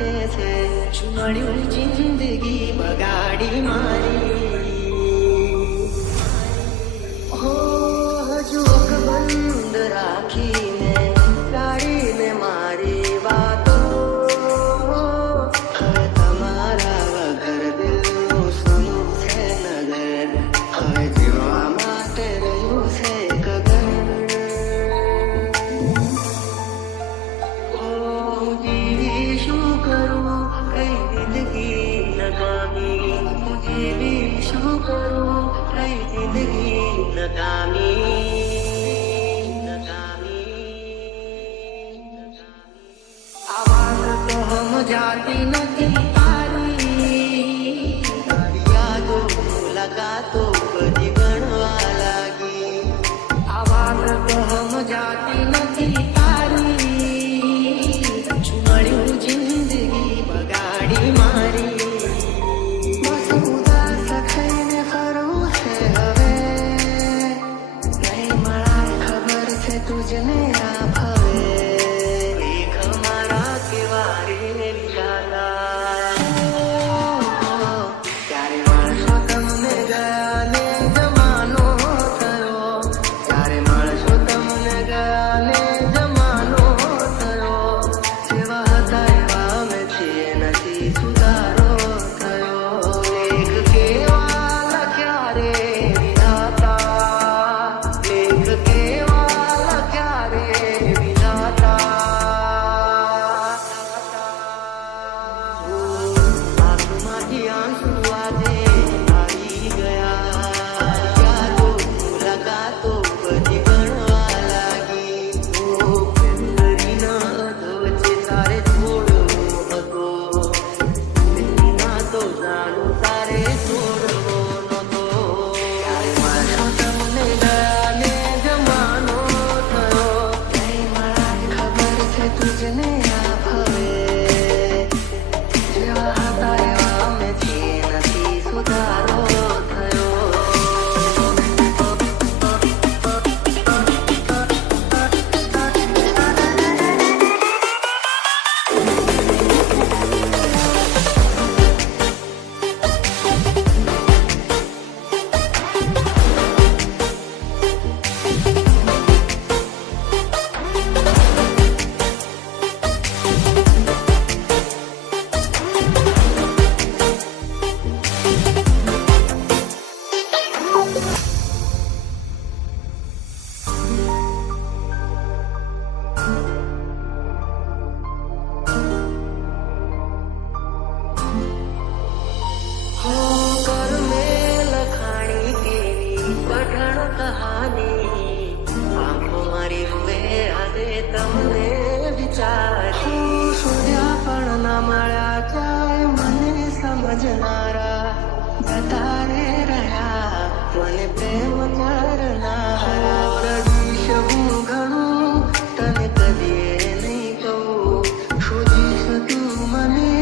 સાથે છે મળ્યું જિંદગી બગાડી મારી હો હજુ બંધ રાખીને ગાડીને મારી વાતો હવે તમારા વગર દિલનું સનું છે નગર હવે જીવવા માટે રહ્યું છે जाती नहीं तारी यादो मुलाकातो बड़ी गणवा लागी आवाज तो हम जाती नहीं तारी छुड़्યું जिंदगी बगाड़ी मारी बस उदास થઈને ફરવું છે હવે નહીં મળાય ખબર છે તુજને આ ભવે એક મારા કેવારી તમને વિચારી શોધ્યા પણ ના મળ્યા ક્યાંય મને સમજનારા જતા રે રહ્યા મને પ્રેમ કરનારા કરીશ હું ઘણું તને કદીએ નહીં કહું શોધીશ તું મને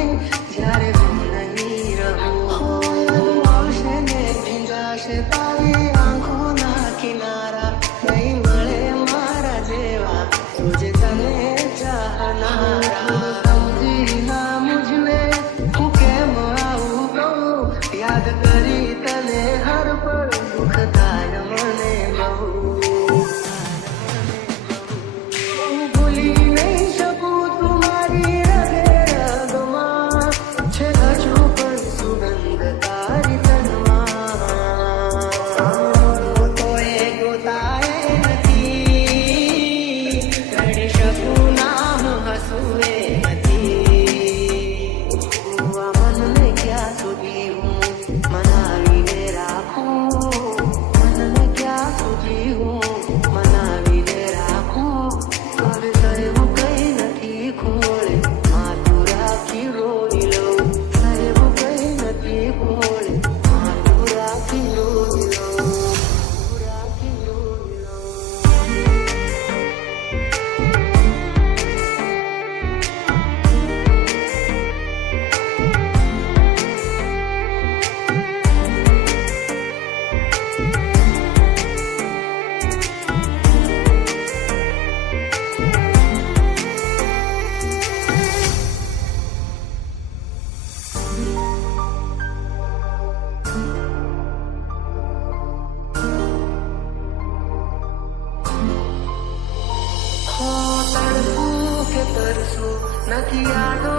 જ્યારે હું નહીં રહું આવશે ને ભીંજાશે તારી આંખોના કિનારા નહીં મળે મારા જેવા तुझे तने चाहनारा समझी ना मुझने હું કેમ આવું કહું યાદ કરી તને હર પળ દુઃખ થાય નથી યાદો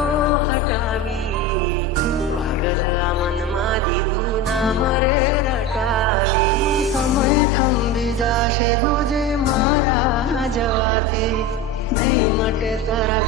હટાવી, પાગલ આ મનમાં દીધું ના મરે રટાવી. સમય થંભી જાશે તુજે મારા જવાથી, નહીં મટે તારા